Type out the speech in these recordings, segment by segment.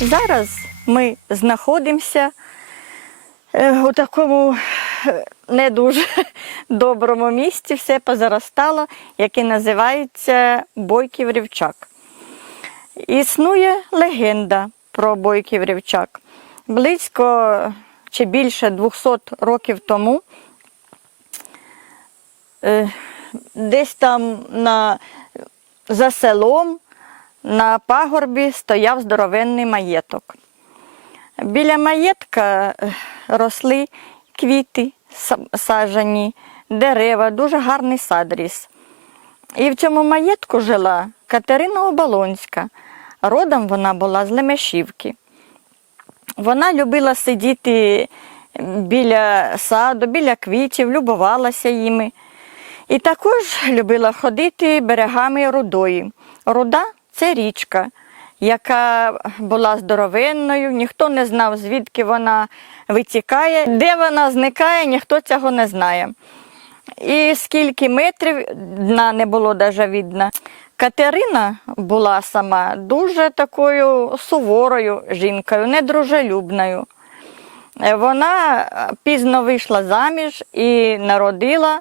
Зараз ми знаходимося е, у такому е, не дуже доброму місці, все позаростало, яке називається Бойків Рівчак. Існує легенда про Бойків Рівчак. Близько чи більше 200 років тому е, десь там на, за селом на пагорбі стояв здоровенний маєток. Біля маєтка е, росли квіти са- саджані, дерева, дуже гарний сад ріс. І в цьому маєтку жила Катерина Оболонська. Родом вона була з Лемешівки. Вона любила сидіти біля саду, біля квітів, любувалася їми. І також любила ходити берегами рудої. Руда це річка, яка була здоровенною, ніхто не знав, звідки вона витікає, де вона зникає, ніхто цього не знає. І скільки метрів дна не було навіть видно. Катерина була сама дуже такою суворою жінкою, недружелюбною. Вона пізно вийшла заміж і народила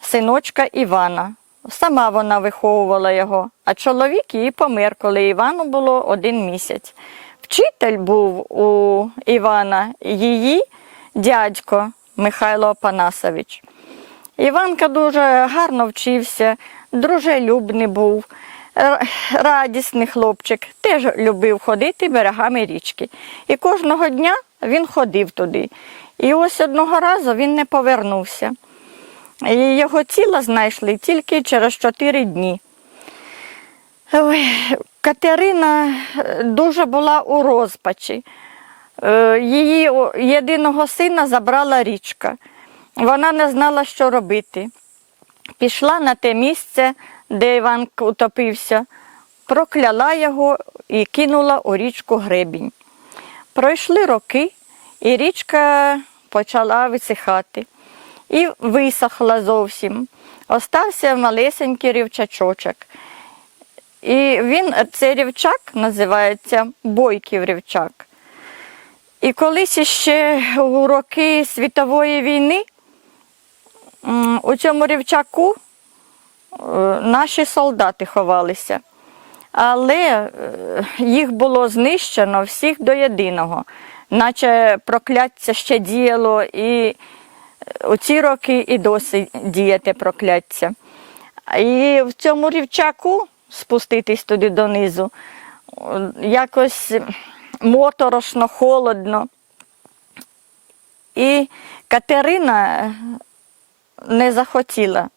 синочка Івана. Сама вона виховувала його, а чоловік її помер, коли Івану було один місяць. Вчитель був у Івана її дядько Михайло Опанасович. Іванка дуже гарно вчився, дружелюбний був, радісний хлопчик, теж любив ходити берегами річки. І кожного дня він ходив туди. І ось одного разу він не повернувся. І його тіло знайшли тільки через чотири дні. Ой, Катерина е, дуже була у розпачі. Е, Її єдиного сина забрала річка. Вона не знала, що робити. Пішла на те місце, де Іван утопився, прокляла його і кинула у річку гребінь. Пройшли роки, і річка почала висихати і висохла зовсім. Остався малесенький рівчачочок. І він, цей рівчак називається Бойків рівчак. І колись ще у роки світової війни у цьому рівчаку е, наші солдати ховалися. Але е, їх було знищено всіх до єдиного, наче прокляття ще діяло, і у ці роки і досі діяти прокляття. І в цьому рівчаку спуститись туди донизу, якось моторошно, холодно. І Катерина не захотіла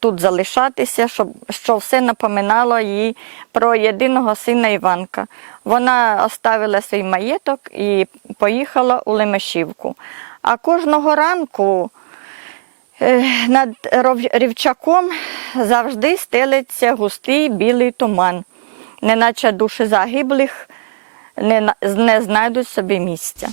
тут залишатися, щоб що все напоминало їй про єдиного сина Іванка. Вона оставила свій маєток і поїхала у Лемешівку. А кожного ранку е, над рівчаком завжди стелиться густий білий туман, неначе душі загиблих не, не знайдуть собі місця.